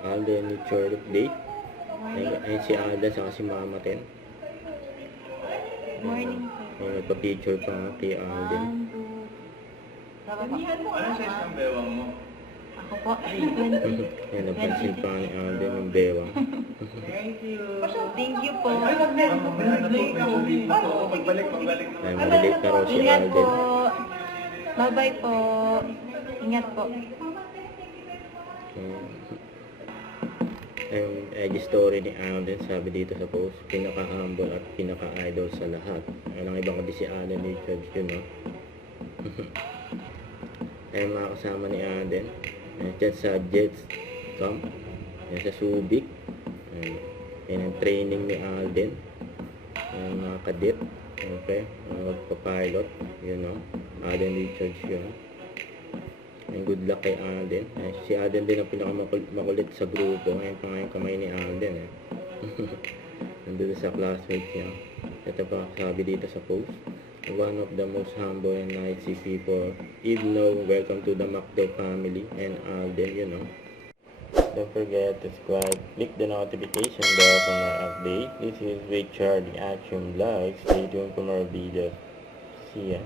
Alden ni third update. Ayun si Alden sa si Mama Ten. Morning po. Ayun, nagpa-picture pa nga kay Alden. Ano size ng bewang mo? Ako po, 20. Ayun, napansin pa ni Alden yung bewang. Thank you. Thank you po. Ay, magbalik. Ayun, malilate na raw si Ingat po. Alden. Bye-bye po. Ingat po. Ayun, egg story ni Alden, sabi dito sa post, pinaka-humble at pinaka-idol sa lahat. Walang ibang kundi si Alden Richards yun, no? Ayun, mga kasama ni Alden. Ayun, dyan sa Jets Camp. Ayun, sa Subic. Ayun, ang training ni Alden. Ayun, mga kadit. Okay, magpa-pilot. Yun, no? Alden Richards yun. And good luck kay Alden. Si Alden din ang pinakamakulit sa grupo. Ngayon pa nga yung kamay ni Alden. Nandun sa classmates niya. Ito pa sabi dito sa post. One of the most humble and nice people. Idno, welcome to the Macdo family. And Alden, you know. Don't forget to subscribe. Click the notification bell for more update. This is Richard Action Vlog. Stay tuned for more videos. See ya.